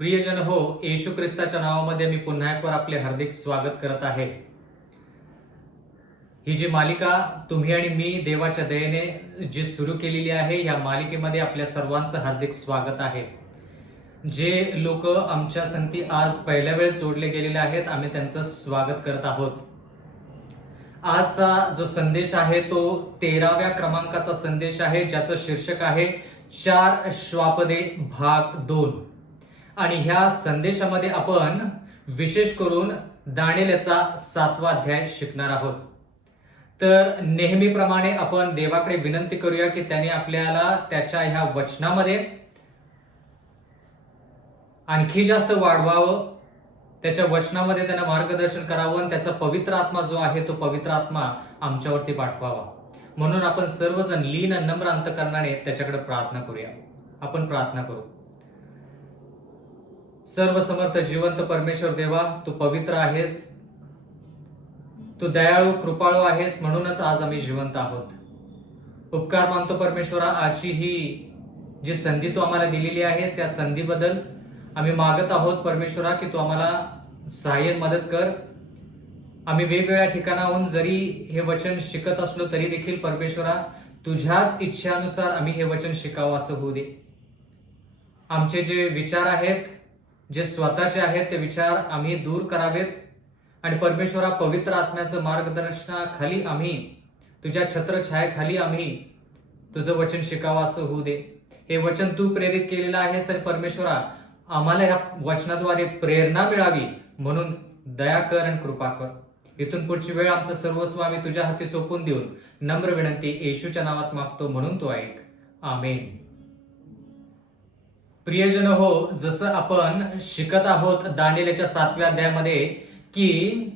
प्रियजन हो, येशू ख्रिस्ताच्या नावामध्ये मी पुन्हा एक वार आपले हार्दिक स्वागत करत आहे। ही जी मालिका तुम्ही आणि मी देवाच्या दयेने जी सुरू केलेली आहे, या मालिकेमध्ये आपल्या सर्वांचं हार्दिक स्वागत आहे। जे लोक आमच्या संगती आज पहिल्या वेळेस जोडले गेलेले आहेत, आम्ही त्यांचं स्वागत करत आहोत। आजचा जो संदेश आहे तो 13व्या क्रमांकाचा संदेश आहे, ज्याचं शीर्षक आहे 4 श्वापदे भाग 2। आणि ह्या संदेशामध्ये आपण विशेष करून दानिएलचा 7वा अध्याय शिकणार आहोत। तर नेहमीप्रमाणे आपण देवाकडे विनंती करूया की त्याने आपल्याला त्याच्या ह्या वचनामध्ये आणखी जास्त वाढवावं, त्याच्या वचनामध्ये त्यांना मार्गदर्शन करावं आणि त्याचा पवित्र आत्मा जो आहे तो पवित्र आत्मा आमच्यावरती पाठवावा। म्हणून आपण सर्वजण लीन नम्र अंतकरणाने त्याच्याकडे प्रार्थना करूया। आपण प्रार्थना करू। सर्व समर्थ जिवंत परमेश्वर देवा, तू पवित्र आहेस, तू दयाळू कृपाळू आहेस, म्हणूनच आज आम्ही जिवंत आहोत। उपकार मानतो परमेश्वरा, आजची ही जी संधी तू आम्हाला दिलेली आहेस, या संधीबद्दल आम्ही मागत आहोत परमेश्वरा की तू आम्हाला सहाय्य मदत कर। आम्ही वेगवेगळ्या ठिकाणाहून जरी हे वचन शिकत असलो तरी देखील परमेश्वरा, तुझ्याच इच्छेनुसार आम्ही हे वचन शिकावं असं होऊ दे। आमचे जे विचार आहेत, जे स्वतःचे आहेत, ते विचार आम्ही दूर करावेत आणि परमेश्वरा, पवित्र आत्म्याचं मार्गदर्शनाखाली आम्ही, तुझ्या छत्रछायेखाली आम्ही तुझं वचन शिकावं असं होऊ दे। हे वचन तू प्रेरित केलेलं आहेस आणि परमेश्वरा, आम्हाला ह्या वचनाद्वारे प्रेरणा मिळावी म्हणून दया कर आणि कृपा कर। इथून पुढची वेळ आमचं सर्वस्व आम्ही तुझ्या हाती सोपून देऊन नम्र विनंती येशूच्या नावात मागतो, म्हणून तो ऐक। आमेन। प्रियजन हो, जसं आपण शिकत आहोत दानिएलच्या 7व्या अध्यायामध्ये की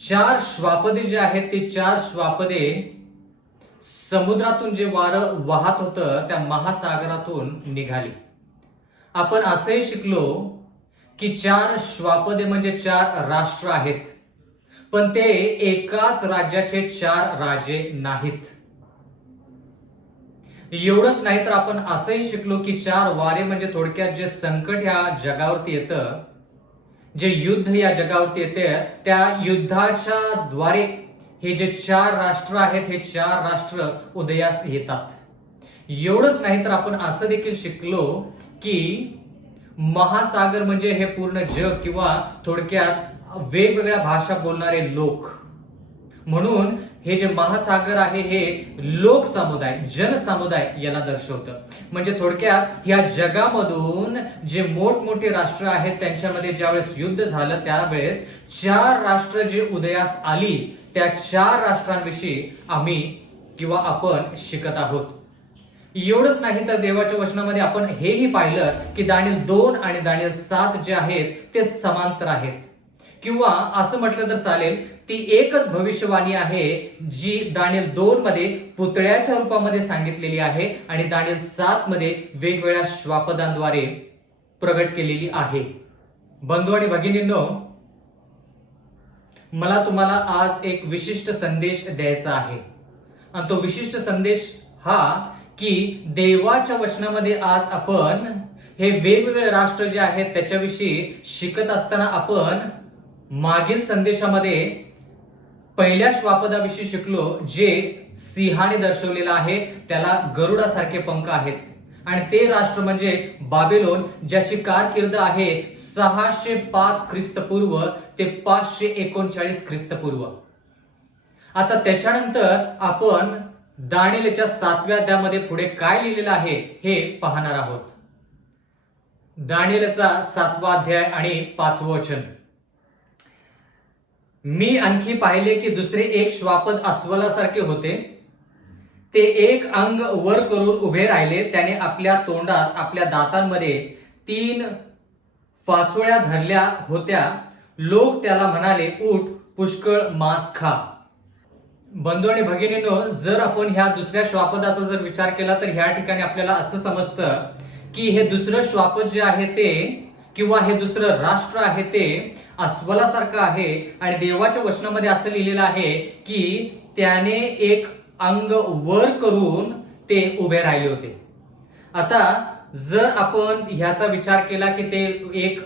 4 श्वापदे जे आहेत ते 4 श्वापदे समुद्रातून जे वारं वाहत होतं त्या महासागरातून निघाली। आपण असंही शिकलो की 4 श्वापदे म्हणजे 4 राष्ट्र आहेत, पण ते एकाच राज्याचे 4 राजे नाहीत। एवढंच नाही तर आपण असंही शिकलो की 4 वारे म्हणजे थोडक्यात जे संकट या जगावरती येतं, जे युद्ध या जगावरती येते, त्या युद्धाच्या द्वारे हे जे 4 राष्ट्र आहेत, हे 4 राष्ट्र उदयास येतात। एवढंच नाही तर आपण असं देखील शिकलो की महासागर म्हणजे हे पूर्ण जग किंवा थोडक्यात वेगवेगळ्या भाषा बोलणारे लोक। म्हणून हे जे महासागर आहे हे लोक समुदाय, जनसमुदाय याला दर्शवतं। म्हणजे थोडक्यात या जगामधून जे मोठमोठे राष्ट्र आहेत त्यांच्यामध्ये ज्यावेळेस युद्ध झालं त्यावेळेस 4 राष्ट्र जे उदयास आली, त्या 4 राष्ट्रांविषयी आम्ही किंवा आपण शिकत आहोत। एवढंच नाही तर देवाच्या वचनामध्ये आपण हेही पाहिलं की दानिएल 2 आणि दानिएल 7 जे आहेत ते समांतर आहेत, किंवा असं म्हटलं तर चालेल ती एकच भविष्यवाणी आहे जी दानिएल 2 मध्ये पुतळ्याच्या रूपामध्ये सांगितलेली आहे आणि दानिएल 7 मध्ये वेगवेगळ्या श्वापदांद्वारे प्रगट केलेली आहे। बंधू आणि भगिनींनो, मला तुम्हाला आज एक विशिष्ट संदेश द्यायचा आहे आणि तो विशिष्ट संदेश हा की देवाच्या वचनामध्ये आज आपण हे वेगवेगळे राष्ट्र जे आहेत त्याच्याविषयी शिकत असताना आपण मागील संदेशामध्ये पहिल्या श्वापदाविषयी शिकलो, जे सिंहाने दर्शवलेलं आहे, त्याला गरुडासारखे पंख आहेत, आणि ते राष्ट्र म्हणजे बाबेलोन, ज्याची कारकीर्द आहे 605 ख्रिस्तपूर्व ते 539 ख्रिस्तपूर्व। आता त्याच्यानंतर आपण दानिएलच्या 7व्या अध्यायामध्ये पुढे काय लिहिलेलं आहे हे पाहणार आहोत। दानिएलचा 7वा अध्याय आणि 5वं वचन। मी आणखी पाहिले की दुसरे एक श्वापद अस्वलासारखे होते, ते एक अंग वर करून उभे राहिले, त्याने आपल्या तोंडात, आपल्या दातांमध्ये 3 फासोळ्या धरल्या होत्या। लोक त्याला म्हणाले, उठ, पुष्कळ मांस खा। बंधू आणि भगिनींनो, जर आपण ह्या दुसऱ्या श्वापदाचा जर विचार केला तर ह्या ठिकाणी आपल्याला असं समजतं की हे दुसरं श्वापद जे आहे ते, किंवा हे दुसरं राष्ट्र आहे ते अस्वलासारखं आहे, आणि देवाच्या वचनामध्ये असं लिहिलेलं आहे की त्याने एक अंग वर करून ते उभे राहिले होते। आता जर आपण ह्याचा विचार केला की ते एक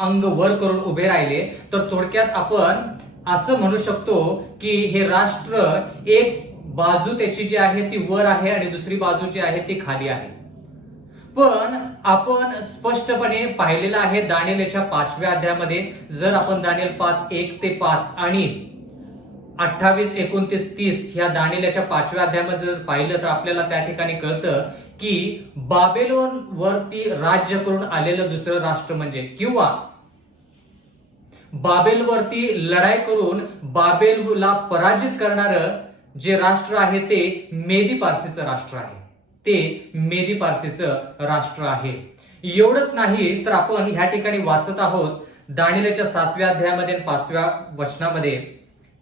अंग वर करून उभे राहिले, तर थोडक्यात आपण असं म्हणू शकतो की हे राष्ट्र एक बाजू त्याची जी आहे ती वर आहे आणि दुसरी बाजू जी आहे ती खाली आहे. पण आपण स्पष्टपणे पाहिलेलं आहे दानिएल याच्या 5व्या अध्यायामध्ये. जर आपण दानिएल 5:1-5 आणि 28, 29, 30 ह्या दानिएल याच्या 5व्या अध्यायामध्ये जर पाहिलं तर आपल्याला त्या ठिकाणी कळतं की बाबेलोन वरती राज्य करून आलेलं दुसरं राष्ट्र म्हणजे, किंवा बाबेलवरती लढाई करून बाबेलला पराजित करणारं जे राष्ट्र आहे ते मेदी पारसीचं राष्ट्र आहे. ते मेदी पारसीचं राष्ट्र आहे. एवढंच नाही तर आपण ह्या ठिकाणी वाचत आहोत दानिएलच्या 7व्या अध्यायामध्ये 5व्या वचनामध्ये,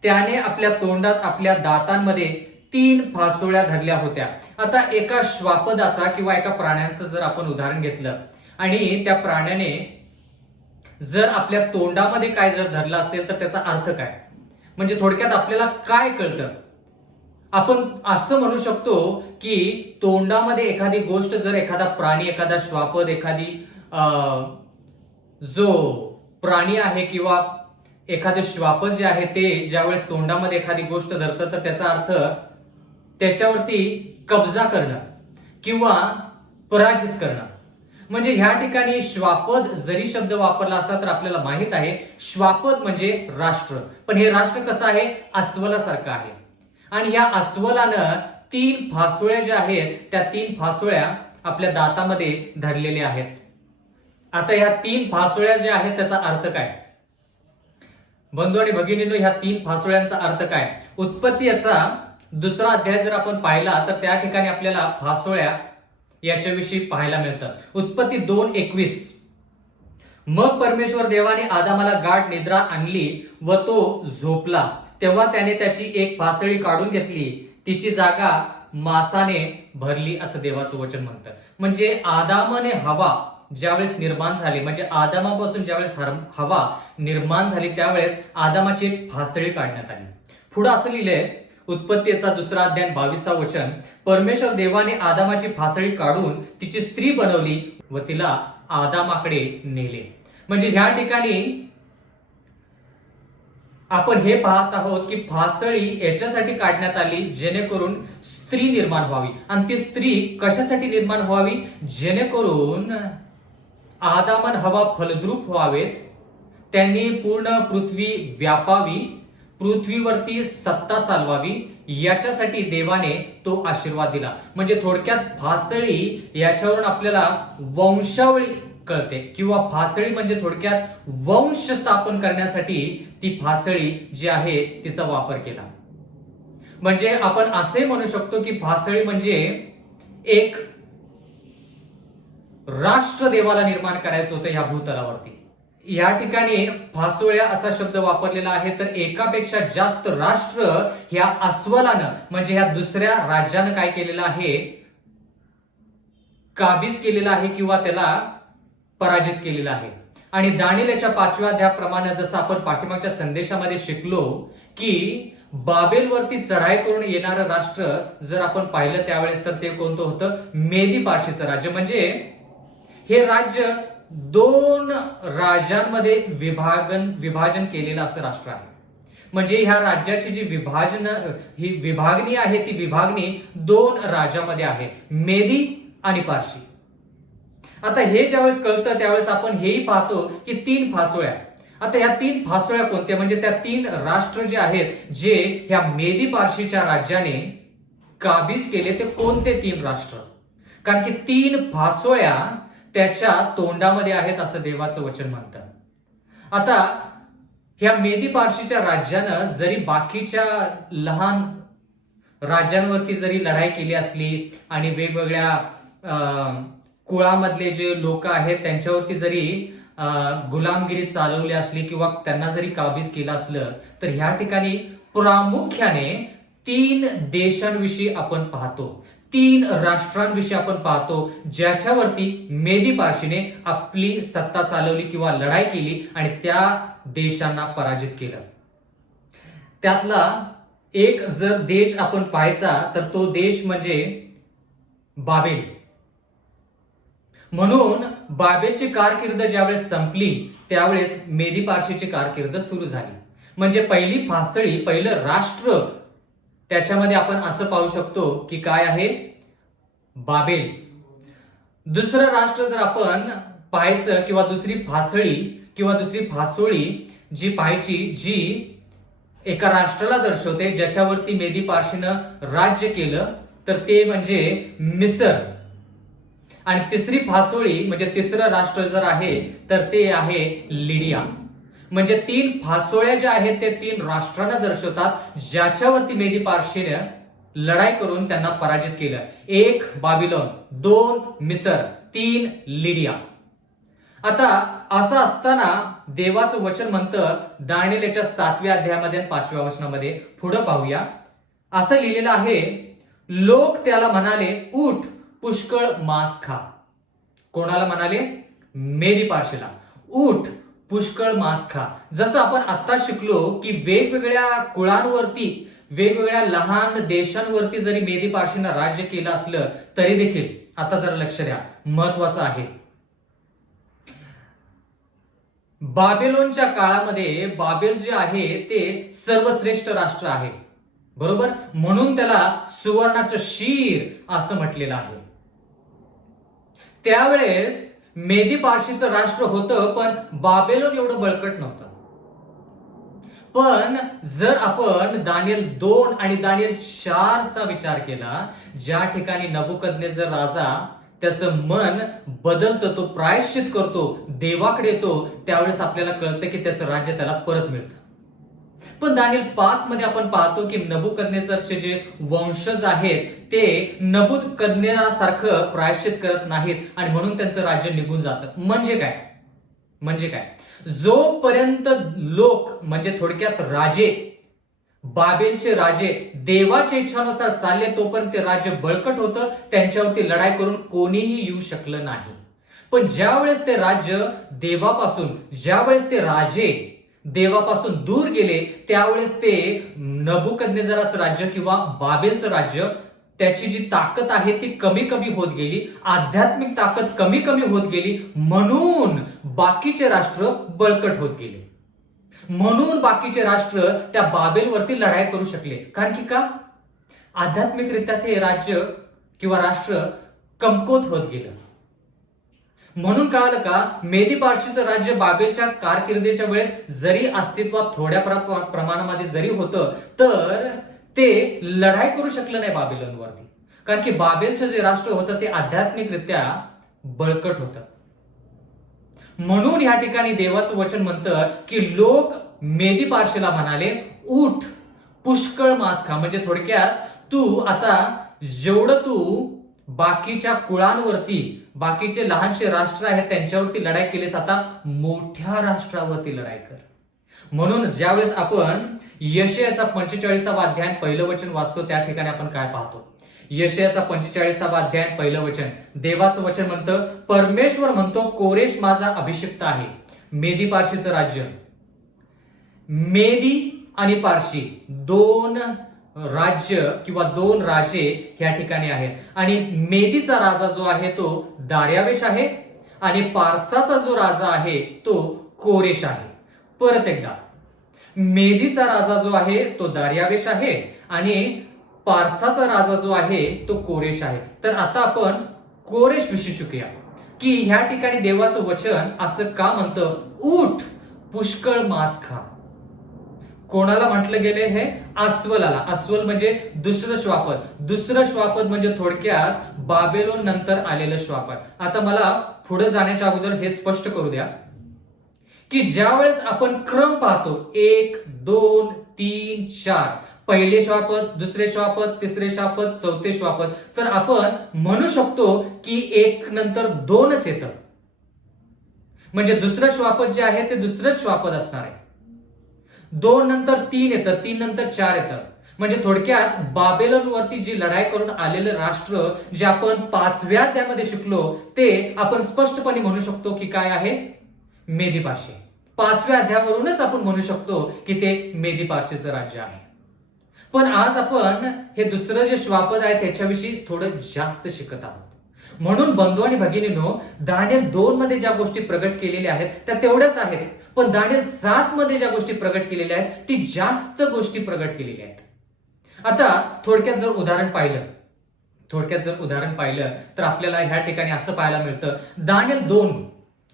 त्याने आपल्या तोंडात आपल्या दातांमध्ये 3 फासोळ्या धरल्या होत्या. आता एका श्वापदाचा किंवा एका प्राण्याचं जर आपण उदाहरण घेतलं आणि त्या प्राण्याने जर आपल्या तोंडामध्ये काय जर धरलं असेल तर त्याचा अर्थ काय, म्हणजे थोडक्यात आपल्याला काय कळतं? आपण असं म्हणू शकतो की तोंडामध्ये एखादी गोष्ट जर एखादा प्राणी, एखादा श्वापद, एखादी जो प्राणी आहे किंवा एखादे श्वापद जे आहे ते ज्यावेळेस तोंडामध्ये एखादी गोष्ट धरतं तर त्याचा अर्थ त्याच्यावरती कब्जा करणं किंवा पराजित करणं. म्हणजे ह्या ठिकाणी श्वापद जरी शब्द वापरला असला तर आपल्याला माहित आहे श्वापद म्हणजे राष्ट्र. पण हे राष्ट्र कसं आहे? अस्वलासारखं आहे. आणि या अस्वलानं 3 फासोळ्या ज्या आहेत त्या 3 फासोळ्या आपल्या दातामध्ये धरलेल्या आहेत. आता ह्या 3 फासोळ्या ज्या आहेत त्याचा अर्थ काय? बंधू आणि भगिनींनो, ह्या 3 फासोळ्यांचा अर्थ काय? उत्पत्ती याचा 2रा अध्याय जर आपण पाहिला तर त्या ठिकाणी आपल्याला फासोळ्या याच्याविषयी पाहायला मिळतं. उत्पत्ती 2:21, मग परमेश्वर देवाने आदामाला गाढ निद्रा आणली व तो झोपला. तेव्हा त्याने त्याची एक फासळी काढून घेतली, तिची जागा मांसाने भरली, असं देवाचं वचन म्हणतं. म्हणजे आदामाने हवा ज्यावेळेस निर्माण झाली, म्हणजे आदामापासून ज्यावेळेस हवा निर्माण झाली त्यावेळेस आदामाची एक फासळी काढण्यात आली. पुढे असं लिहिलंय उत्पत्तीचा 2रा अध्याय 22 वचन, परमेश्वर देवाने आदामाची फासळी काढून तिची स्त्री बनवली व तिला आदामाकडे नेले. म्हणजे ह्या ठिकाणी आपण हे पाहत आहोत की फासळी याच्यासाठी काढण्यात आली जेणेकरून स्त्री निर्माण व्हावी. आणि ती स्त्री कशासाठी निर्माण व्हावी? जेणेकरून आदाम आणि हवा फलद्रूप व्हावेत, त्यांनी पूर्ण पृथ्वी व्यापावी, पृथ्वीवरती सत्ता चालवावी, याच्यासाठी देवाने तो आशीर्वाद दिला. म्हणजे थोडक्यात फासळी याच्यावरून आपल्याला वंशावळी कळते, किंवा फासळी म्हणजे थोडक्यात वंश स्थापन करण्यासाठी ती फासळी जी आहे तिचा वापर केला. म्हणजे आपण असे म्हणू शकतो की फासळी म्हणजे एक राष्ट्र देवाला निर्माण करायचं होतं ह्या भूतलावरती. या ठिकाणी फासोळ्या असा शब्द वापरलेला आहे, तर एकापेक्षा जास्त राष्ट्र ह्या अस्वलानं म्हणजे ह्या दुसऱ्या राज्यानं काय केलेलं आहे? काबीज केलेला आहे किंवा त्याला पराजित केलेला आहे. आणि दानिएलच्या 5व्या अध्यायाप्रमाणे जसं आपण पाठीमागच्या संदेशामध्ये शिकलो की बाबेलवरती चढाई करून येणारं राष्ट्र जर आपण पाहिलं त्यावेळेस तर ते कोणतं होतं? मेदी पारशीचं राज्य. म्हणजे हे राज्य 2 राज्यांमध्ये विभाजन केलेलं असं राष्ट्र आहे. म्हणजे ह्या राज्याची जी ही विभागणी आहे ती विभागणी 2 राज्यामध्ये आहे, मेदी आणि पारशी. आता हे ज्यावेळेस कळतं त्यावेळेस आपण हेही पाहतो की 3 फासोळ्या. आता ह्या 3 फासोळ्या कोणत्या? म्हणजे त्या 3 राष्ट्र जे आहेत जे ह्या मेदी पारशीच्या राज्याने काबीज केले ते कोणते 3 राष्ट्र? कारण की 3 फासोळ्या त्याच्या तोंडामध्ये आहेत असं देवाचं वचन म्हणतं. आता ह्या मेदी पारशीच्या राज्यानं जरी बाकीच्या लहान राज्यांवरती जरी लढाई केली असली आणि वेगवेगळ्या कुळामधले जे लोक आहेत त्यांच्यावरती जरी गुलामगिरी चालवली असली किंवा त्यांना जरी काबीज केलं असलं, तर ह्या ठिकाणी प्रामुख्याने 3 देशांविषयी आपण पाहतो, 3 राष्ट्रांविषयी आपण पाहतो ज्याच्यावरती मेदी पारशीने आपली सत्ता चालवली किंवा लढाई केली आणि त्या देशांना पराजित केलं. त्यातला एक जर देश आपण पाहायचा तर तो देश म्हणजे बाबेल. म्हणून बाबेलची कारकीर्द ज्यावेळेस संपली त्यावेळेस मेदी पारशीची कारकीर्द सुरू झाली. म्हणजे पहिली फासळी, पहिलं राष्ट्र, त्याच्यामध्ये आपण असं पाहू शकतो की काय आहे, बाबेल. दुसरं राष्ट्र जर आपण पाहायचं किंवा दुसरी फासळी किंवा दुसरी फासोळी जी पाहायची, जी एका राष्ट्राला दर्शवते ज्याच्यावरती मेदी पारशीनं राज्य केलं, तर ते म्हणजे मिसर. आणि तिसरी फासोळी म्हणजे तिसरं राष्ट्र जर आहे तर ते आहे लिडिया. म्हणजे 3 फासोळ्या ज्या आहेत ते 3 राष्ट्रांना दर्शवतात ज्याच्यावरती मेदी पारशीने लढाई करून त्यांना पराजित केलं. 1 बाबिलोन, 2 मिसर, 3 लिडिया. आता असं असताना देवाचं वचन म्हणतं दानिएल याच्या 7व्या अध्यायामध्ये 5व्या वचनामध्ये, पुढे पाहूया. असं लिहिलेलं आहे, लोक त्याला म्हणाले, उठ पुष्कळ मांस खा. कोणाला म्हणाले? मेदी पारशीला. उठ पुष्कळ मांस खा. जसं आपण आता शिकलो की वेगवेगळ्या कुळांवरती, वेगवेगळ्या लहान देशांवरती जरी मेदी पारशीनं राज्य केलं असलं तरी देखील, आता जरा लक्ष द्या, महत्वाचं आहे, बाबेलोनच्या काळामध्ये बाबेल जे आहे ते सर्वश्रेष्ठ राष्ट्र आहे, बरोबर. म्हणून त्याला सुवर्णाचं शीर असं म्हटलेलं आहे. त्यावेळेस मेदी पारशीचं राष्ट्र होतं पण बाबेलोन एवढं बळकट नव्हतं. पण जर आपण दानिएल 2 आणि दानिएल 4चा विचार केला, ज्या ठिकाणी नबुकदनेझर राजा त्याचं मन बदलतं, तो प्रायश्चित करतो, देवाकडे येतो, त्यावेळेस आपल्याला कळतं की त्याचं राज्य त्याला परत मिळतं. पण दानिएल 5 मध्ये आपण पाहतो की नबुकदनेझरचे जे वंशज आहेत ते नबुकदनेझरासारखं प्रायश्चित करत नाहीत आणि म्हणून त्यांचं राज्य निघून जातं. म्हणजे काय, जोपर्यंत लोक म्हणजे थोडक्यात राजे, बाबेलचे राजे देवाच्या इच्छानुसार चालले तोपर्यंत ते राज्य बळकट होतं, त्यांच्यावरती लढाई करून कोणीही येऊ शकलं नाही. पण ज्यावेळेस ते राज्य देवापासून, ज्यावेळेस ते राजे देवापासून दूर गेले त्यावेळेस ते नबुकदनेझराचं राज्य किंवा बाबेलचं राज्य, त्याची जी ताकद आहे ती कमी कमी होत गेली, आध्यात्मिक ताकद कमी कमी होत गेली. म्हणून बाकीचे राष्ट्र बळकट होत गेले. म्हणून बाकीचे राष्ट्र त्या बाबेलवरती लढाई करू शकले. कारण की का? आध्यात्मिकरित्या ते राज्य किंवा राष्ट्र कमकुवत होत गेलं. म्हणून कळालं का, मेदी पारशीचं राज्य बाबेलच्या कारकिर्दीच्या वेळेस जरी अस्तित्वात थोड्या प्रमाणामध्ये जरी होतं तर ते लढाई करू शकलं नाही बाबेलोनवरती. कारण की बाबेलचं जे राष्ट्र होतं ते आध्यात्मिकरित्या बळकट होतं. म्हणून या ठिकाणी देवाचं वचन म्हणतं की लोक मेदी पारशीला म्हणाले, उठ पुष्कळ मांस खा. म्हणजे थोडक्यात तू आता जेवढं तू बाकीच्या कुळांवरती, बाकीचे लहानसे राष्ट्र आहेत त्यांच्यावरती लढाई केलीस, आता मोठ्या राष्ट्रावरती लढाई कर. म्हणून ज्यावेळेस आपण यशायाचा 45वा अध्याय पहिलं वचन वाचतो त्या ठिकाणी आपण काय पाहतो? यशायाचा 45वा अध्याय पहिलं वचन, देवाचं वचन म्हणतं, परमेश्वर म्हणतो, कोरेश माझा अभिषिक्त आहे. मेदी पारशीचं राज्य, मेदी आणि पारशी 2 राज्य किंवा 2 राजे या ठिकाणी आहेत. आणि मेदीचा राजा जो आहे तो दार्यावेश आहे आणि पारसाचा जो राजा आहे तो कोरेश आहे. परत एकदा, मेदीचा राजा जो आहे तो दार्यावेश आहे आणि पारसाचा राजा जो आहे तो कोरेश आहे. तर आता आपण कोरेश विषयी शिकूया की ह्या ठिकाणी देवाचं वचन असं का म्हणतं, उठ पुष्कळ मांस खा. कोणाला म्हटलं गेले? हे अस्वलाला. अस्वल म्हणजे दुसरं श्वापद. दुसरं श्वापद म्हणजे थोडक्यात बाबेलोन नंतर आलेलं श्वापद. आता मला पुढे जाण्याच्या अगोदर हे स्पष्ट करू द्या की ज्यावेळेस आपण क्रम पाहतो 1, 2, 3, 4, पहिले श्वापद, दुसरे श्वापद, तिसरे श्वापद, चौथे श्वापद, तर आपण म्हणू शकतो की 1 नंतर 2च येतं. म्हणजे दुसरं श्वापद जे आहे ते दुसरंच श्वापद असणार आहे. 2 नंतर 3 येतं, 3 नंतर 4 येतं. म्हणजे थोडक्यात बाबेलोनवरती जी लढाई करून आलेलं राष्ट्र जे आपण 5व्या अध्यायामध्ये शिकलो ते आपण स्पष्टपणे म्हणू शकतो की काय आहे? मेदी पारशी. 5व्या अध्यायावरूनच आपण म्हणू शकतो की ते मेदी पारशीचं राज्य आहे. पण आज आपण हे दुसरं जे श्वापद आहे त्याच्याविषयी थोडं जास्त शिकत आहोत. म्हणून बंधू आणि भगिनींनो, दानिएल 2 मध्ये ज्या गोष्टी प्रगट केलेल्या आहेत त्या तेवढ्याच आहेत, पण दानिएल 7 मध्ये ज्या गोष्टी प्रगट केलेल्या आहेत ती जास्त गोष्टी प्रगट केलेल्या आहेत. आता थोडक्यात जर उदाहरण पाहिलं तर आपल्याला ह्या ठिकाणी असं पाहायला मिळतं, दानिएल 2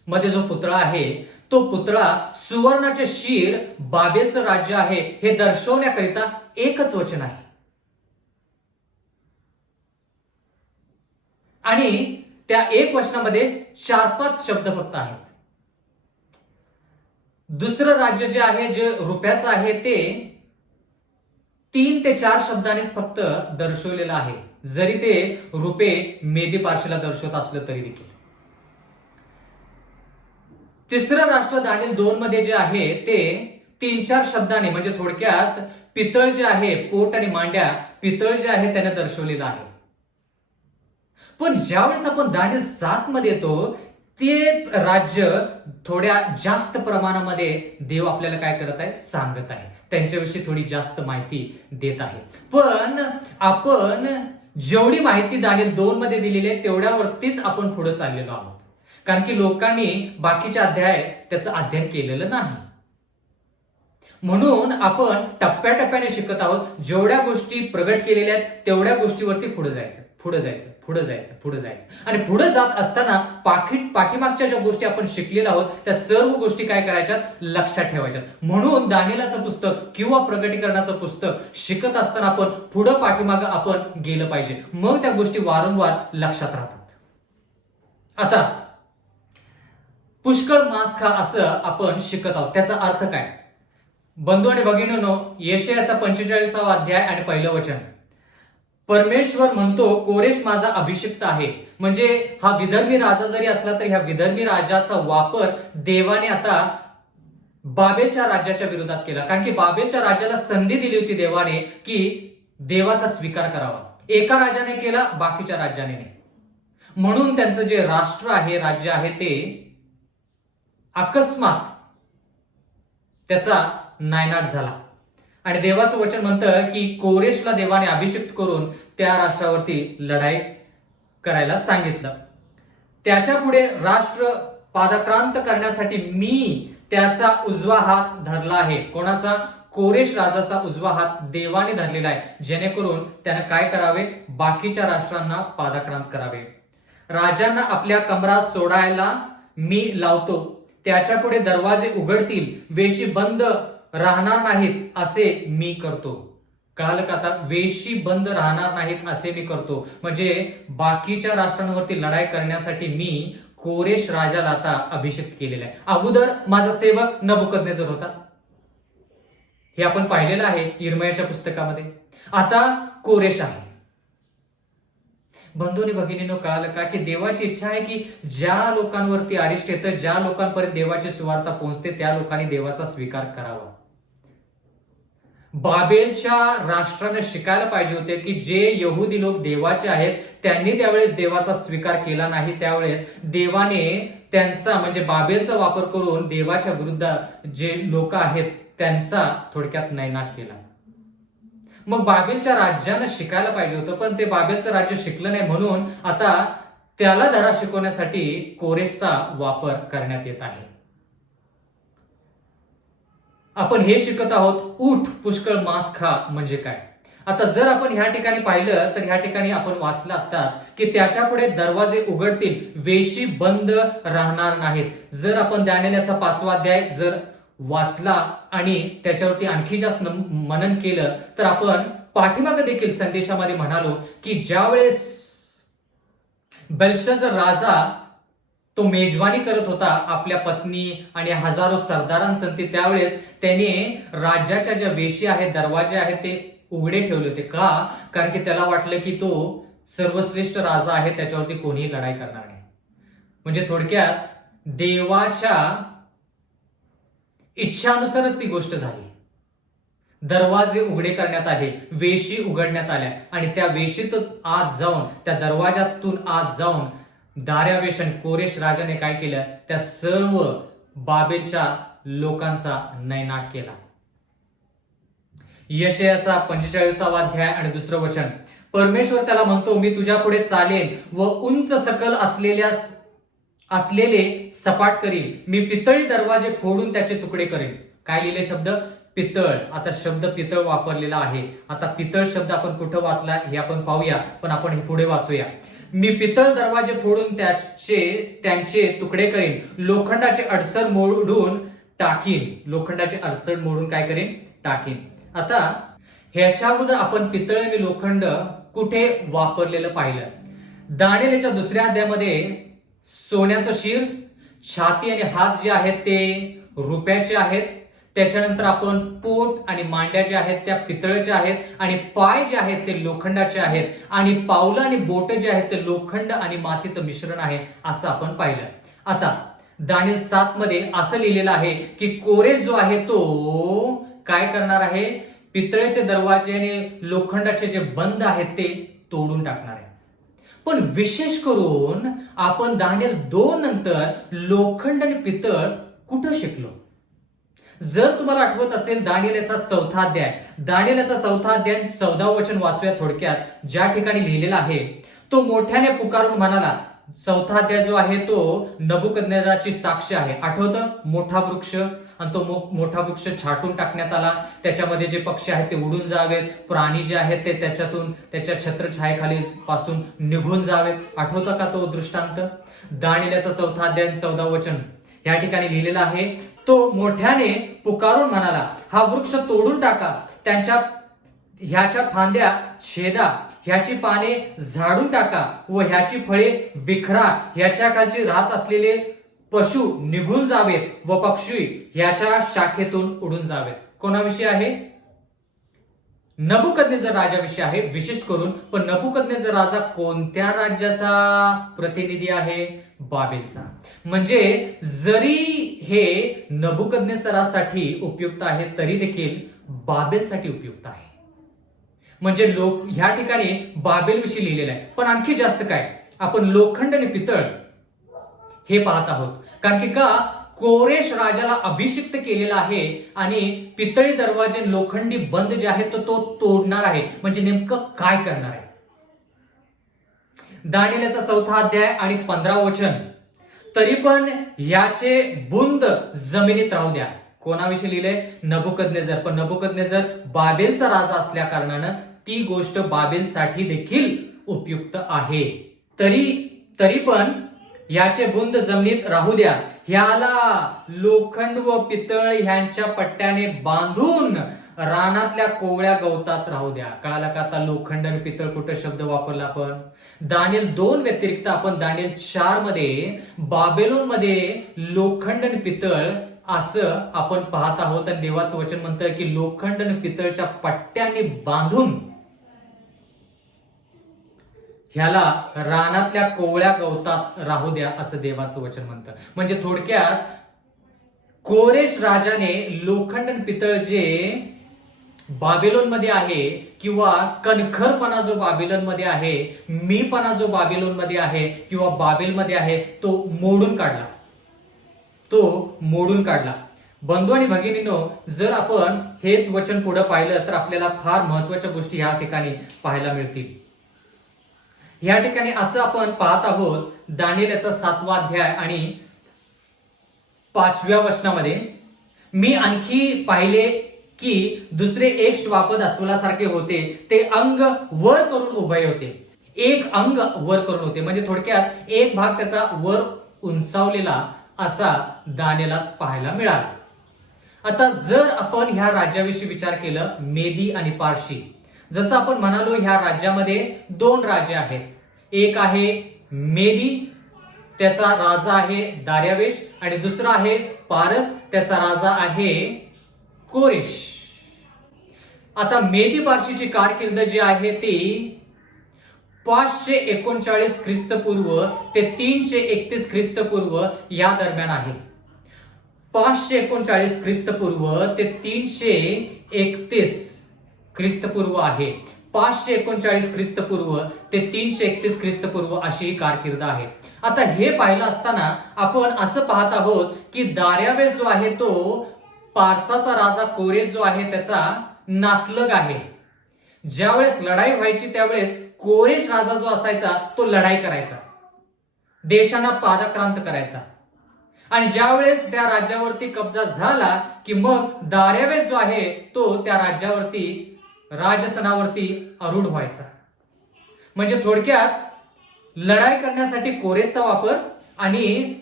मध्ये जो पुतळा आहे तो पुतळा सुवर्णाचे शीर बाबेलचं राज्य आहे हे दर्शवण्याकरिता एकच वचन आहे. आणि त्या एक वचनामध्ये 4-5 शब्द फक्त आहेत. दुसरं राज्य जे आहे, जे रुपयाचं आहे, ते 3 ते 4 शब्दांनीच फक्त दर्शवलेलं आहे, जरी ते रुपे मेदी पार्शीला दर्शवत असलं तरी देखील. तिसरं राष्ट्र दानिएल 2 मध्ये जे आहे ते 3-4 शब्दांनी, म्हणजे थोडक्यात पितळ जे आहे, पोट आणि मांड्या, पितळ जे आहे त्याने दर्शवलेलं आहे. पण ज्यावेळेस आपण दानिएल 7 मध्ये येतो, तेच राज्य थोड्या जास्त प्रमाणामध्ये देव आपल्याला काय करत आहे, सांगत आहे, त्यांच्याविषयी थोडी जास्त माहिती देत आहे. पण आपण जेवढी माहिती दानिएल 2 मध्ये दिलेली आहे तेवढ्यावरतीच आपण पुढे चाललेलो आहोत, कारण की लोकांनी बाकीचे अध्याय त्याचं अध्ययन केलेलं नाही. म्हणून आपण टप्प्याटप्प्याने शिकत आहोत. जेवढ्या गोष्टी प्रगट केलेल्या आहेत तेवढ्या गोष्टीवरती पुढे जायचं आणि पुढे जात असताना पाठीमागच्या ज्या गोष्टी आपण शिकलेल्या आहोत त्या सर्व गोष्टी काय करायच्यात, लक्षात ठेवायच्यात. म्हणून दानिएलाचं पुस्तक किंवा प्रगटीकरणाचं पुस्तक शिकत असताना आपण पुढे पाठीमागं आपण गेलं पाहिजे, मग त्या गोष्टी वारंवार लक्षात राहतात. आता पुष्कळ मांस खा असं आपण शिकत आहोत, त्याचा अर्थ काय? बंधू आणि भगिनींनो, यशायाचा 45वा अध्याय आणि 1 वचन, परमेश्वर म्हणतो, कोरेश माझा अभिषिक्त आहे. म्हणजे हा विधर्मी राजा जरी असला तरी ह्या विधर्मी राजाचा वापर देवाने आता बाबेलच्या राज्याच्या विरोधात केला, कारण की बाबेलच्या राज्याला संधी दिली होती देवाने की देवाचा स्वीकार करावा. एका राजाने केला, बाकीच्या राज्याने नाही. म्हणून त्यांचं जे राष्ट्र आहे, राज्य आहे, ते अकस्मात त्याचा नायनाट झाला. आणि देवाचं वचन म्हणतं की कोरेशला देवाने अभिषिक्त करून त्या राष्ट्रावरती लढाई करायला सांगितलं. त्याच्या पुढे राष्ट्र पादाक्रांत करण्यासाठी मी त्याचा उजवा हात धरला आहे. कोणाचा? कोरेश राजाचा उजवा हात देवाने धरलेला आहे, जेणेकरून त्यानं काय करावे, बाकीच्या राष्ट्रांना पादाक्रांत करावे. राजांना आपल्या कमरात सोडायला मी लावतो, त्याच्या पुढे दरवाजे उघडतील, वेशी बंद राहणार नाहीत असे मी करतो. कळालं का? आता वेशी बंद राहणार नाहीत असे मी करतो, म्हणजे बाकीच्या राष्ट्रांवरती लढाई करण्यासाठी मी कोरेश राजाला आता अभिषेक केलेला आहे. अगोदर माझा सेवक नबुकदनेझर होता, हे आपण पाहिलेलं आहे इर्मयाच्या पुस्तकामध्ये. आता कोरेश आहे. बंधूंनी भगिनींनो, कळालं का की देवाची इच्छा आहे की ज्या लोकांवरती अरिष्ट येतं, ज्या लोकांपर्यंत देवाची सुवार्ता पोहोचते, त्या लोकांनी देवाचा स्वीकार करावा. बाबेलच्या राष्ट्राने शिकायला पाहिजे होते की जे यहुदी लोक देवाचे आहेत त्यांनी त्यावेळेस देवाचा स्वीकार केला नाही, त्यावेळेस देवाने त्यांचा म्हणजे बाबेलचा वापर करून देवाच्या विरुद्ध जे लोक आहेत त्यांचा थोडक्यात नायनाट केला. मग बाबेलच्या राज्यानं शिकायला पाहिजे होतं, पण ते बाबेलचं राज्य शिकलं नाही, म्हणून आता त्याला धडा शिकवण्यासाठी कोरेशचा वापर करण्यात येत आहे. आपण हे शिकत आहोत, ऊठ पुष्कळ मांस खा म्हणजे काय. आता जर आपण ह्या ठिकाणी पाहिलं तर ह्या ठिकाणी आपण वाचलं आत्ताच की त्याच्या पुढे दरवाजे उघडतील, वेशी बंद राहणार नाहीत. जर आपण दानिएलचा 5वा अध्याय जर वाचला आणि त्याच्यावरती आणखी जास्त मनन केलं तर आपण पाठीमागे देखील संदेशामध्ये म्हणालो की ज्यावेळेस बेल्शाझर राजा तो मेजवानी करत होता आपल्या पत्नी आणि हजारो सरदारांसंती, त्यावेळेस त्याने राज्याच्या ज्या वेशी आहेत, दरवाजे आहेत, ते उघडे ठेवले होते. का? कारण की त्याला वाटलं की तो सर्वश्रेष्ठ राजा आहे, त्याच्यावरती कोणीही लढाई करणार नाही. म्हणजे थोडक्यात देवाच्या इच्छानुसारच ती गोष्ट झाली. दरवाजे उघडे करण्यात आले, वेशी उघडण्यात आल्या आणि त्या वेशीतून आत जाऊन, त्या दरवाजातून आत जाऊन दार्यावेशन कोरेश राजाने काय केलं, त्या सर्व बाबेलच्या लोकांचा नयनाट केला. यशायाचा 45वा अध्याय आणि 2 वचन, परमेश्वर त्याला म्हणतो, मी तुझ्या पुढे चालेन व उंच सकल असलेले सपाट करीन, मी पितळी दरवाजे फोडून त्याचे तुकडे करेन. काय लिहिले शब्द? पितळ. आता शब्द पितळ वापरलेला आहे. आता पितळ शब्द आपण कुठं वाचला हे आपण पाहूया, पण आपण हे पुढे वाचूया. मी पितळ दरवाजे फोडून त्यांचे तुकडे करेन, लोखंडाचे अडसर मोडून टाकीन. लोखंडाचे अडसर मोडून काय करेन? टाकीन. आता ह्याच्या अगोदर आपण पितळ आणि लोखंड कुठे वापरलेलं पाहिलं? दानिएलच्या 2ऱ्या अध्यायामध्ये सोन्याचं शिर, छाती आणि हात जे आहेत ते रुपयाचे आहेत. त्याच्यानंतर आपण पोट आणि मांड्या ज्या आहेत त्या पितळेच्या आहेत, आणि पाय जे आहेत ते लोखंडाचे आहेत, आणि पावलं आणि बोट जे आहेत ते लोखंड आणि मातीचं मिश्रण आहे, असं आपण पाहिलं. आता दानिएल 7 मध्ये असं लिहिलेलं आहे की कोरेश जो आहे तो काय करणार आहे? पितळेचे दरवाजे आणि लोखंडाचे जे बंद आहेत ते तोडून टाकणार आहे. पण विशेष करून आपण दानिएल 2 नंतर लोखंड आणि पितळ कुठं शिकलो? जर तुम्हाला आठवत असेल, दानिएलचा 4था अध्याय, दानिएलचा 4था अध्याय 14 वचन वाचूया थोडक्यात. ज्या ठिकाणी लिहिलेला आहे, तो मोठ्याने पुकारून म्हणाला. 4था अध्याय जो आहे तो नबुकदनेझरची साक्ष आहे. आठवतं? मोठा वृक्ष, आणि तो मोठा वृक्ष छाटून टाकण्यात आला. त्याच्यामध्ये जे पक्षी आहेत ते उडून जावेत, प्राणी जे आहेत ते त्याच्यातून त्याच्या छत्रछायेखाली पासून निघून जावेत. आठवतं का तो दृष्टांत? दानिएलचा 4था अध्याय 14 वचन या ठिकाणी लिहिलेला आहे. तो मोठ्याने पुकारून म्हणाला, हा वृक्ष तोडून टाका, ह्याच्या फांद्या छेदा, ह्याची पाने झाडून टाका व ह्याची फळे विखरा, ह्याच्या खालची राहत असलेले पशु निघून जावेत व पक्षी ह्याच्या शाखेतून उडून जावेत. कोणाविषयी आहे? नबुकदनेझर राजाविषयी आहे विशेष करून. पण नबुकदनेझर राजा कोणत्या राज्याचा प्रतिनिधी आहे? बाबेलचा. म्हणजे जरी हे नबुकदनेझरासाठी उपयुक्त आहे तरी देखील बाबेलसाठी उपयुक्त आहे. म्हणजे ह्या ठिकाणी बाबेलविषयी लिहिलेलं आहे. पण आणखी जास्त काय, आपण लोखंड आणि पितळ हे पाहत आहोत. कारण की का कोरेश राजाला अभिषिक्त केलेला आहे, आणि पितळी दरवाजे लोखंडी बंद जे आहेत तो तोडणार आहे. म्हणजे नेमकं काय करणार आहे? दानिएलचा 4था अध्याय आणि 15 वचन, तरी पण याचे बुंद जमिनीत राहू द्या. कोणाविषयी लिहिलंय? नबुकदनेझर. पण नबुकदनेझर बाबेलचा राजा असल्या कारणानं ती गोष्ट बाबेलसाठी देखील उपयुक्त आहे. तरी पण याचे बुंद जमिनीत राहू द्या, ह्याला लोखंड व पितळ ह्यांच्या पट्ट्याने बांधून रानातल्या कोवळ्या गवतात राहू द्या. कळालं का? आता लोखंड आणि पितळ कुठं शब्द वापरला आपण? दानिएल 2 व्यतिरिक्त आपण दानिएल 4 मध्ये बाबेलोन मध्ये लोखंड आणि पितळ असं आपण पाहत आहोत. आणि देवाचं वचन म्हणतं की लोखंड आणि पितळच्या पट्ट्याने बांधून ह्याला रानातल्या कोवळ्या गवतात राहू द्या, असं देवाचं वचन म्हणतं. म्हणजे थोडक्यात कोरेश राजाने लोखंड आणि पितळ जे बाबेलोन मध्ये आहे, किंवा कणखरपणा जो बाबेलोन मध्ये आहे, मीपणा जो बाबेलोन मध्ये आहे किंवा बाबेलमध्ये आहे, तो मोडून काढला. बंधू आणि भगिनींनो, जर आपण हेच वचन पुढे पाहिलं तर आपल्याला फार महत्वाच्या गोष्टी ह्या ठिकाणी पाहायला मिळतील. या ठिकाणी असं आपण पाहत आहोत, दानिएलचा 7वा अध्याय आणि 5व्या वचनामध्ये, मी आणखी पाहिले की दुसरे एक श्वापद अस्वलासारखे होते, ते अंग वर करून उभे होते. एक अंग वर करून होते, म्हणजे थोडक्यात एक भाग त्याचा वर उंचावलेला असा दानिएलास पाहायला मिळाला. आता जर आपण ह्या राज्याविषयी विचार केलं, मेदी आणि पारशी, जसं आपण म्हणालो ह्या राज्यामध्ये 2 राजे आहेत. एक आहे मेदी, त्याचा राजा आहे दार्यावेश, आणि दुसरा आहे पारस, त्याचा राजा आहे कोरेश. आता मेदी पारशीची कारकीर्द जी आहे ती 539 ख्रिस्तपूर्व ते 331 ख्रिस्तपूर्व या दरम्यान आहे. 539 ख्रिस्तपूर्व ते 331 ख्रिस्तपूर्व आहे. 539 ख्रिस्तपूर्व ते 331 ख्रिस्तपूर्व अशी कारकीर्द आहे. आता हे पाहिलं असताना आपण असं पाहत आहोत की दार्यावेश जो आहे तो पारसाचा राजा कोरेश जो आहे त्याचा नातलग आहे. ज्यावेळेस लढाई व्हायची त्यावेळेस कोरेश राजा जो असायचा तो लढाई करायचा, देशांना पादाक्रांत करायचा. आणि ज्यावेळेस त्या राज्यावरती कब्जा झाला की मग दार्यावेश जो आहे तो त्या राज्यावरती राजसनावरती आरूढ व्हायचा. म्हणजे थोडक्यात लढाई करण्यासाठी कोरेशचा वापर आणि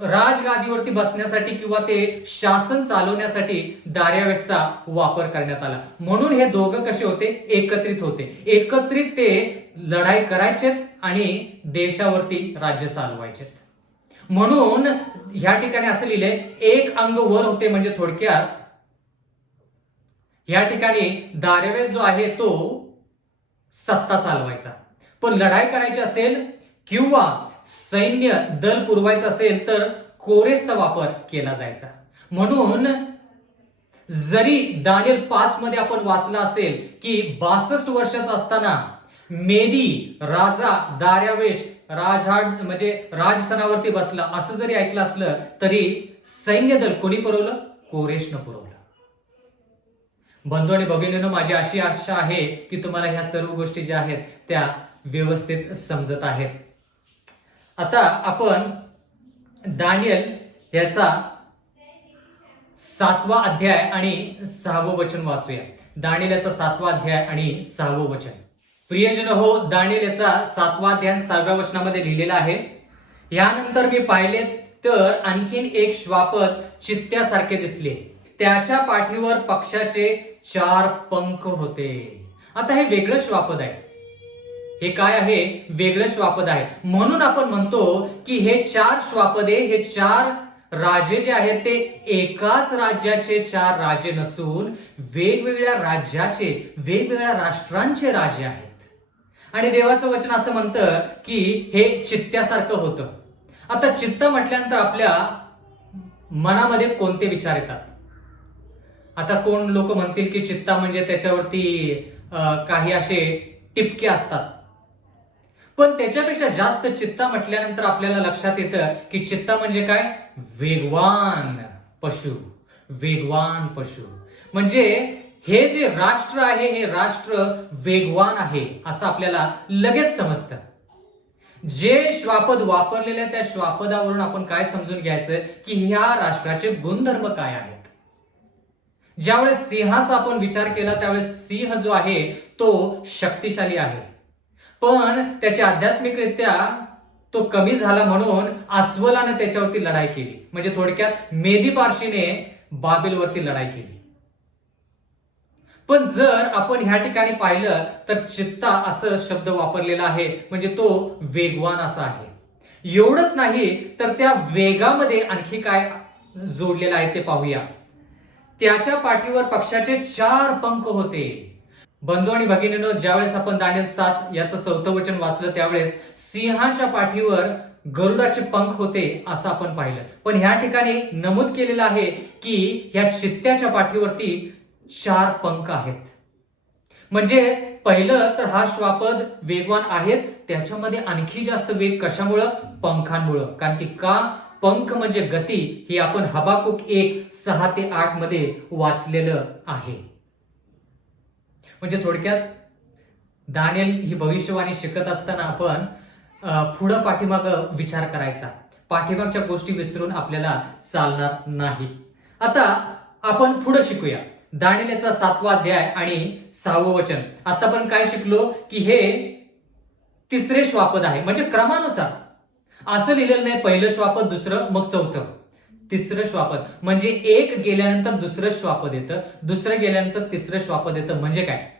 राजगादीवरती बसण्यासाठी किंवा ते शासन चालवण्यासाठी दार्यावेशचा वापर करण्यात आला. म्हणून हे दोघं कसे होते, एकत्रित होते. एकत्रित ते लढाई करायचे आणि देशावरती राज्य चालवायचे. म्हणून ह्या ठिकाणी असं लिहिलंय, एक अंग वर होते. म्हणजे थोडक्यात या ठिकाणी दार्यावेश जो आहे तो सत्ता चालवायचा. पण लढाई करायची असेल किंवा सैन्य दल पुरवायचं असेल तर कोरेशचा वापर केला जायचा. म्हणून जरी दानिएल 5 मध्ये आपण वाचलं असेल की 62 वर्षाचा असताना मेदी राजा दार्यावेश म्हणजे राजसनावरती बसला, असं जरी ऐकलं असलं तरी सैन्य दल कोणी पुरवलं, कोरेशनं पुरवलं. बंधू आणि भगिनींनो, माझी अशी आशा आहे की तुम्हाला ह्या सर्व गोष्टी ज्या आहेत त्या व्यवस्थित समजत आहेत. आता आपण दानिएल याचा 7वा अध्याय आणि 6वं वचन वाचूया. दानिएल याचा 7वा अध्याय आणि 6वं वचन. प्रियजन हो, दानिएल याचा 7वा अध्याय 6व्या वचनामध्ये लिहिलेला आहे, यानंतर मी पाहिले तर आणखीन एक श्वापद चित्त्यासारखे दिसले, त्याच्या पाठीवर पक्षाचे 4 पंख होते. आता हे वेगळं श्वापद आहे. हे काय आहे, वेगळं श्वापद आहे. म्हणून आपण म्हणतो की हे 4 श्वापदे, हे 4 राजे जे आहेत ते एकाच राज्याचे 4 राजे नसून वेगवेगळ्या राज्याचे, वेगवेगळ्या राष्ट्रांचे राजे आहेत. आणि देवाचं वचन असं म्हणतं की हे चित्त्यासारखं होतं. आता चित्त म्हटल्यानंतर आपल्या मनामध्ये कोणते विचार येतात? आता कोण लोक म्हणतील की चित्ता म्हणजे त्याच्यावरती काही असे टिपके असतात, पण त्याच्यापेक्षा जास्त चित्ता म्हटल्यानंतर आपल्याला लक्षात येतं की चित्ता म्हणजे काय, वेगवान पशु. वेगवान पशु म्हणजे हे जे राष्ट्र आहे हे राष्ट्र वेगवान आहे असं आपल्याला लगेच समजतं. जे श्वापद वापरलेले आहे त्या श्वापदावरून आपण काय समजून घ्यायचं की ह्या राष्ट्राचे गुणधर्म काय आहेत. ज्यावेळेस सिंहाचा आपण विचार केला त्यावेळेस सिंह जो आहे तो शक्तिशाली आहे, पण त्याच्या आध्यात्मिकरित्या तो कमी झाला म्हणून अस्वलाने त्याच्यावरती लढाई केली. म्हणजे थोडक्यात मेदी पारशीने बाबेलवरती लढाई केली. पण जर आपण ह्या ठिकाणी पाहिलं तर चित्ता असं शब्द वापरलेला आहे, म्हणजे तो वेगवान असा आहे. एवढंच नाही तर त्या वेगामध्ये आणखी काय जोडलेलं आहे ते पाहूया. त्याच्या पाठीवर पक्षाचे 4 पंख होते. बंधू आणि भगिनींनो, ज्यावेळेस आपण दानिएल 7 याचं 4थं वचन वाचलं त्यावेळेस सिंहाच्या पाठीवर गरुडाचे पंख होते असं आपण पाहिलं. पण ह्या ठिकाणी नमूद केलेलं आहे की ह्या चित्त्याच्या पाठीवरती 4 पंख आहेत. म्हणजे पहिलं तर हा श्वापद वेगवान आहेच, त्याच्यामध्ये आणखी जास्त वेग कशामुळं, पंखांमुळं. कारण की का, पंख म्हणजे गती, हे आपण हबाकुक 1:6 ते 8 मध्ये वाचलेलं आहे. म्हणजे थोडक्यात दानिएल ही भविष्यवाणी शिकत असताना आपण पुढं पाठीमागं विचार करायचा. पाठीमागच्या गोष्टी विसरून आपल्याला चालणार नाही. आता आपण पुढे शिकूया. दानिएल याचा 7वा अध्याय आणि 6वं वचन. आता आपण काय शिकलो की हे 3रे श्वापद आहे. म्हणजे क्रमानुसार असं लिहिलेलं नाही, पहिलं श्वापद, दुसरं, मग 4थं, 3रं श्वापद. म्हणजे 1 गेल्यानंतर 2रं श्वापद येतं, 2रं गेल्यानंतर 3रं श्वापद येतं. म्हणजे काय,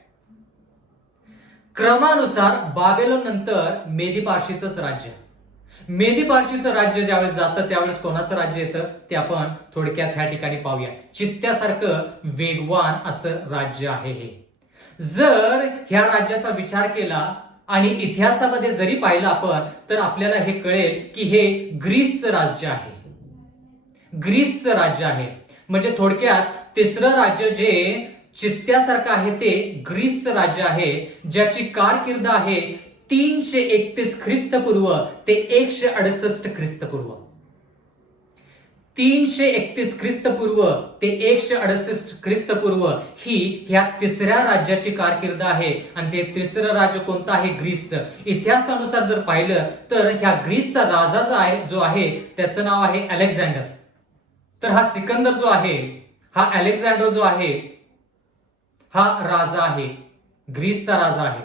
क्रमानुसार बाबेलोन नंतर मेदी पारशीचंच राज्य. मेदी पारशीचं राज्य ज्यावेळेस जातं त्यावेळेस कोणाचं राज्य येतं ते आपण थोडक्यात ह्या ठिकाणी पाहूया. चित्त्यासारखं वेगवान असं राज्य आहे हे. जर ह्या राज्याचा विचार केला आणि इतिहासामध्ये जरी पाहिलं आपण तर आपल्याला हे कळेल की हे ग्रीसचं राज्य आहे. ग्रीसचं राज्य आहे. म्हणजे थोडक्यात 3रं राज्य जे चित्त्यासारखं आहे ते ग्रीसचं राज्य आहे, ज्याची कारकीर्द आहे 331 ख्रिस्तपूर्व ते 168 ख्रिस्तपूर्व. 331 ख्रिस्तपूर्व ते 168 ख्रिस्तपूर्व ही ह्या तिसऱ्या राज्याची कारकीर्द आहे. आणि ते तिसरं राज्य कोणतं आहे? ग्रीस. इतिहासानुसार जर पाहिलं तर ह्या ग्रीसचा राजा जो आहे त्याचं नाव आहे अलेक्झांडर. तर हा सिकंदर जो आहे, हा अलेक्झांडर जो आहे, हा राजा आहे, ग्रीसचा राजा आहे.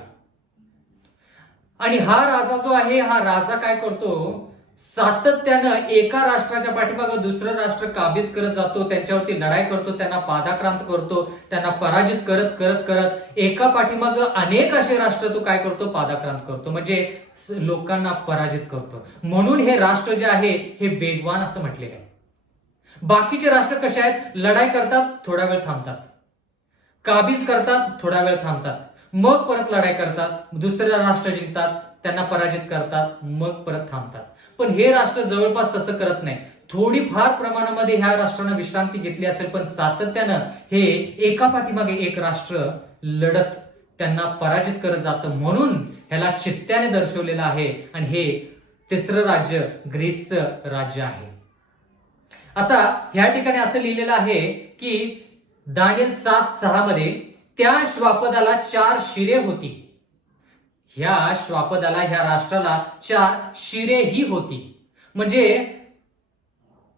आणि हा राजा जो आहे, हा राजा काय करतो? सातत्यानं एका राष्ट्राच्या पाठीमागं दुसरं राष्ट्र काबीज करत जातो, त्यांच्यावरती लढाई करतो, त्यांना पादाक्रांत करतो, त्यांना पराजित करत करत करत एका पाठीमागं अनेक असे राष्ट्र तो काय करतो? पादाक्रांत करतो, म्हणजे लोकांना पराजित करतो. म्हणून हे राष्ट्र जे आहे हे वेगवान असं म्हटलेलं आहे. बाकीचे राष्ट्र कसे आहेत? लढाई करतात, थोडा वेळ थांबतात, काबीज करतात, थोडा वेळ थांबतात, मग परत लढाई करतात, दुसरे राष्ट्र जिंकतात, त्यांना पराजित करतात, मग परत थांबतात. पण हे राष्ट्र जवळपास तसं करत नाही. थोडीफार प्रमाणामध्ये ह्या राष्ट्रांना विश्रांती घेतली असेल, पण सातत्यानं हे एका पाठीमागे एक राष्ट्र लढत त्यांना पराजित करत जातं. म्हणून ह्याला चित्त्याने दर्शवलेलं आहे. आणि हे तिसरं राज्य ग्रीसचं राज्य आहे. आता ह्या ठिकाणी असं लिहिलेलं आहे की दानिएल 7:6 मध्ये त्या श्वापदाला 4 शिरे होती. ह्या श्वापदाला, ह्या राष्ट्राला 4 शिरेही होती. म्हणजे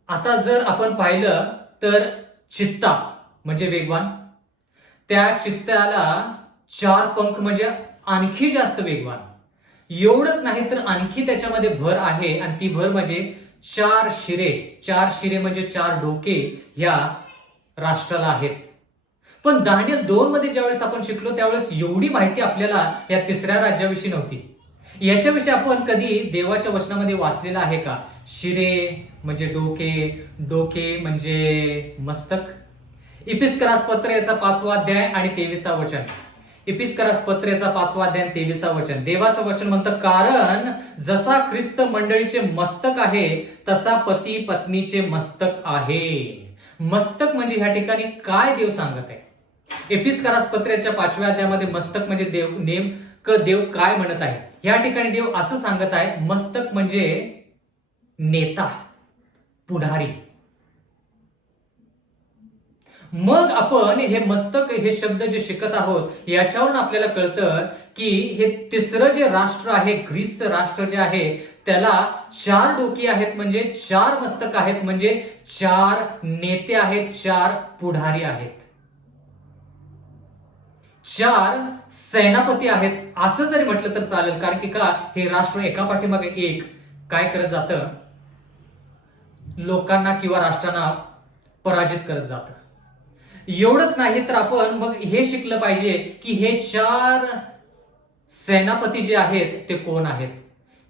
आता जर आपण पाहिलं तर चित्ता म्हणजे वेगवान, त्या चित्त्याला 4 पंख म्हणजे आणखी जास्त वेगवान. एवढंच नाही तर आणखी त्याच्यामध्ये भर आहे, आणि ती भर म्हणजे 4 शिरे. 4 शिरे म्हणजे 4 डोके ह्या राष्ट्राला आहेत. पण दानिएल 2 मध्ये ज्यावेळेस आपण शिकलो त्यावेळेस एवढी माहिती आपल्याला या तिसऱ्या राज्याविषयी नव्हती. याच्याविषयी आपण कधी देवाच्या वचनामध्ये वाचलेलं आहे का? शिरे म्हणजे डोके, डोके म्हणजे मस्तक. इपिस्करास पत्र याचा 5वा अध्याय आणि 23वा वचन. इपिस्करास पत्र याचा 5वा अध्याय आणि 23वा वचन. देवाचं वचन म्हणतं, कारण जसा ख्रिस्त मंडळीचे मस्तक आहे तसा पती पत्नीचे मस्तक आहे. मस्तक म्हणजे ह्या ठिकाणी काय देव सांगत आहे? एपिस्करास पत्र्याच्या 5व्या अध्यायामध्ये मस्तक म्हणजे देव, नेमकं देव काय म्हणत आहे? या ठिकाणी देव असं सांगत आहे, मस्तक म्हणजे नेता, पुढारी. मग आपण हे मस्तक हे शब्द जे शिकत आहोत याच्यावरून आपल्याला कळतं की हे तिसरं जे राष्ट्र आहे, ग्रीसचं राष्ट्र जे आहे, त्याला 4 डोकी आहेत म्हणजे 4 मस्तक आहेत म्हणजे 4 नेते आहेत, 4 पुढारी आहेत, 4 सेनापती आहेत असं जरी म्हटलं तर चालेल. कारण की का? हे राष्ट्र एका पाठीमागे एक काय करत जातं? लोकांना किंवा राष्ट्रांना पराजित करत जातं. एवढंच नाही तर आपण मग हे शिकलं पाहिजे की हे 4 सेनापती जे आहेत ते कोण आहेत,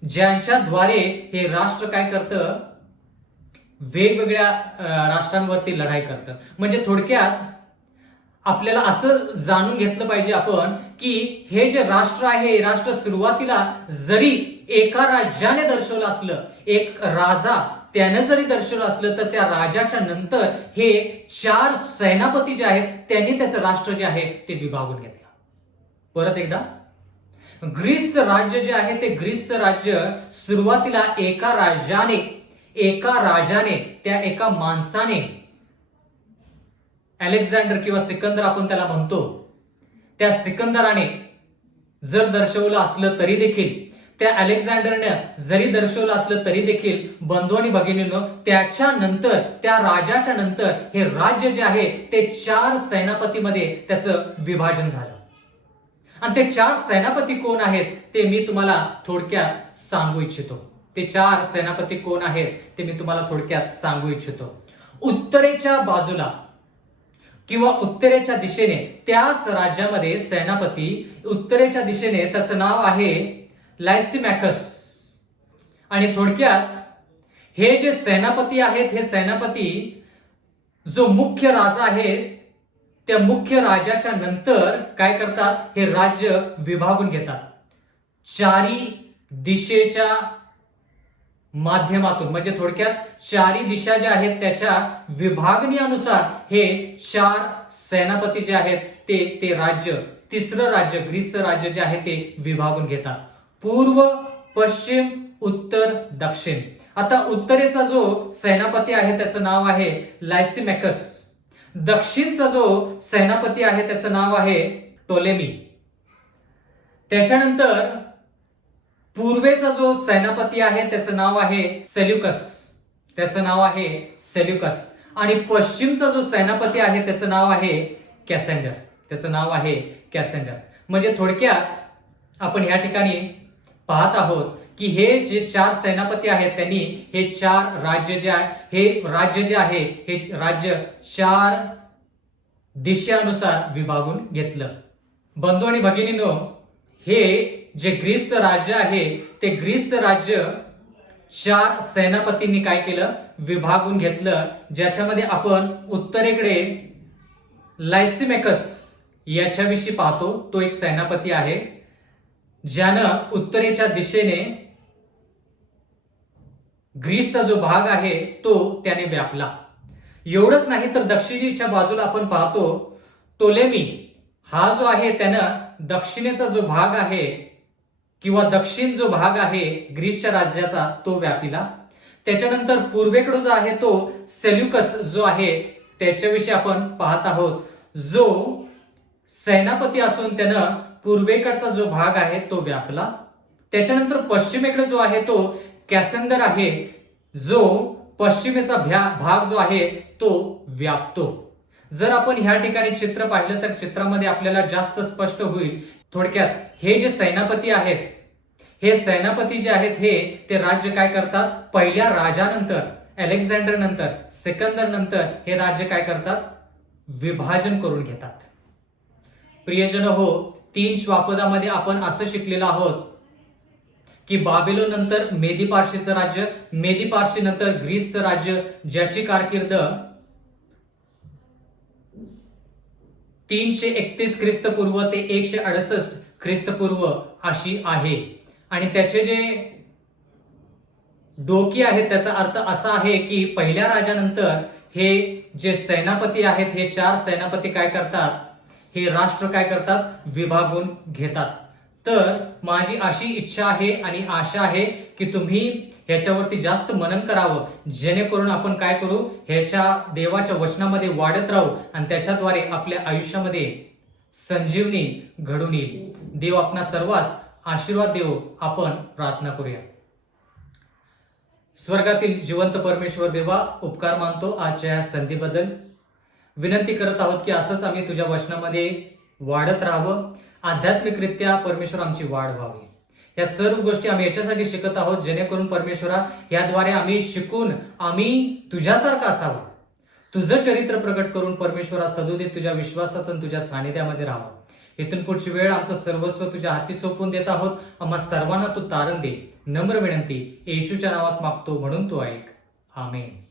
ज्यांच्याद्वारे हे राष्ट्र काय करतं? वेगवेगळ्या राष्ट्रांवरती लढाई करतं. म्हणजे थोडक्यात आपल्याला असं जाणून घेतलं पाहिजे आपण की हे जे राष्ट्र आहे, हे राष्ट्र सुरुवातीला जरी एका राजाने दर्शवलं असलं, एक राजा त्यानं जरी दर्शवलं असलं, तर त्या राजाच्या नंतर हे 4 सेनापती जे आहेत त्यांनी त्याचं राष्ट्र जे आहे ते विभागून घेतलं. परत एकदा, ग्रीसचं राज्य जे आहे ते ग्रीसचं राज्य सुरुवातीला एका राजाने त्या एका माणसाने, अलेक्झांडर किंवा सिकंदर आपण त्याला म्हणतो, त्या सिकंदराने जर दर्शवलं असलं तरी देखील, त्या अलेक्झांडरने जरी दर्शवलं असलं तरी देखील, बंधू आणि भगिनींनो, त्याच्यानंतर त्या राजाच्या नंतर हे राज्य जे आहे ते 4 सेनापतीमध्ये त्याचं विभाजन झालं. आणि ते 4 सेनापती कोण आहेत ते मी तुम्हाला थोडक्यात सांगू इच्छितो. ते 4 सेनापती कोण आहेत ते मी तुम्हाला थोडक्यात सांगू इच्छितो. उत्तरेच्या बाजूला किंवा उत्तरेच्या दिशेने त्याच राज्यामध्ये सेनापती, उत्तरेच्या दिशेने त्याचं नाव आहे लायसिमॅकस. आणि थोडक्यात हे जे सेनापती आहेत, हे सेनापती जो मुख्य राजा आहे त्या मुख्य राजाच्या नंतर काय करतात? हे राज्य विभागून घेतात. 4 दिशेच्या माध्यमातून, म्हणजे थोडक्यात 4 दिशा ज्या आहेत त्याच्या विभागणीनुसार हे 4 सेनापती जे आहेत ते राज्य, तिसरं राज्य ग्रीसचं राज्य जे आहे ते विभागून घेतात. पूर्व, पश्चिम, उत्तर, दक्षिण आता उत्तरेचा जो सेनापती आहे त्याचं नाव आहे लायसिमॅकस. दक्षिणचा जो सेनापती आहे त्याचं नाव आहे टोलेमी. त्याच्यानंतर पूर्वेचा जो सेनापती आहे त्याचं नाव आहे सेल्युकस. त्याचं नाव आहे सेल्युकस. आणि पश्चिमचा जो सेनापती आहे त्याचं नाव आहे कॅसेंडर. त्याचं नाव आहे कॅसेंडर. म्हणजे थोडक्यात आपण या ठिकाणी पाहत आहोत की हे जे 4 सेनापती आहेत त्यांनी हे 4 राज्य जे आहे हे राज्य 4 दिशानुसार विभागून घेतलं. बंधू आणि भगिनींनो, हे जे ग्रीसचं राज्य आहे ते ग्रीसचं राज्य 4 सेनापतींनी काय केलं, विभागून घेतलं. ज्याच्यामध्ये आपण उत्तरेकडे लायसिमॅकस याच्याविषयी पाहतो. तो एक सेनापती आहे ज्यानं उत्तरेच्या दिशेने ग्रीसचा जो भाग आहे तो त्याने व्यापला. एवढंच नाही तर दक्षिणेच्या बाजूला आपण पाहतो टोलेमी हा जो आहे त्यानं दक्षिणेचा जो भाग आहे किंवा दक्षिण जो भाग आहे ग्रीसच्या राज्याचा तो व्यापिला. त्याच्यानंतर पूर्वेकडे जो आहे तो सेल्युकस जो आहे त्याच्याविषयी आपण पाहत आहोत, जो सेनापती असून त्यानं पूर्वेकडचा जो भाग आहे तो व्यापला. त्याच्यानंतर पश्चिमेकडे जो आहे तो कॅसेंडर आहे, जो पश्चिमेचा भाग जो आहे तो व्यापतो. जर आपण ह्या ठिकाणी चित्र पाहिलं तर चित्रामध्ये आपल्याला जास्त स्पष्ट होईल. थोडक्यात हे जे सेनापती आहेत, हे सेनापती जे आहेत हे ते राज्य काय करतात, पहिल्या राजानंतर अलेक्झांडर नंतर सिकंदर नंतर हे राज्य काय करतात, विभाजन करून घेतात. प्रियजन हो, 3 श्वापदामध्ये आपण असं शिकलेलो आहोत की बाबिलोन नंतर मेदी पार्शीचं राज्य, मेदी पार्शी नंतर ग्रीसचं राज्य, ज्याची कारकीर्द 331 ख्रिस्तपूर्व ते 168 ख्रिस्तपूर्व अशी आहे. आणि त्याचे जे डोकी आहेत त्याचा अर्थ असा आहे की पहिल्या राजानंतर हे जे सेनापती आहेत हे 4 सेनापती काय करतात, हे राष्ट्र काय करतात, विभागून घेतात. तर माझी अशी इच्छा आहे आणि आशा आहे की तुम्ही ह्याच्यावरती जास्त मनन करावं, जेणेकरून आपण काय करू, ह्याच्या देवाच्या वचनामध्ये वाढत राहू आणि त्याच्याद्वारे आपल्या आयुष्यामध्ये संजीवनी घडून येईल. देव आपणा सर्वांस आशीर्वाद देव. आपण प्रार्थना करूया. स्वर्गातील जिवंत परमेश्वर देवा, उपकार मानतो आजच्या या संधीबद्दल. विनंती करत आहोत की असंच आम्ही तुझ्या वचनामध्ये वाढत राहावं. आध्यात्मिकरित्या परमेश्वर आमची वाढ व्हावी. या सर्व गोष्टी आम्ही याच्यासाठी शिकत आहोत जेणेकरून परमेश्वरा याद्वारे आम्ही शिकून आम्ही तुझ्यासारखं असावं, तुझं चरित्र प्रकट करून परमेश्वरा सदोदित तुझ्या विश्वासात आणि तुझ्या सानिध्यामध्ये राहावं. इथून पुढची वेळ आमचं सर्वस्व तुझ्या हाती सोपवून देत आहोत. आम्हा सर्वांना तू तारण दे. नम्र विनंती येशूच्या नावात मागतो, म्हणून तू ऐक. आमेन.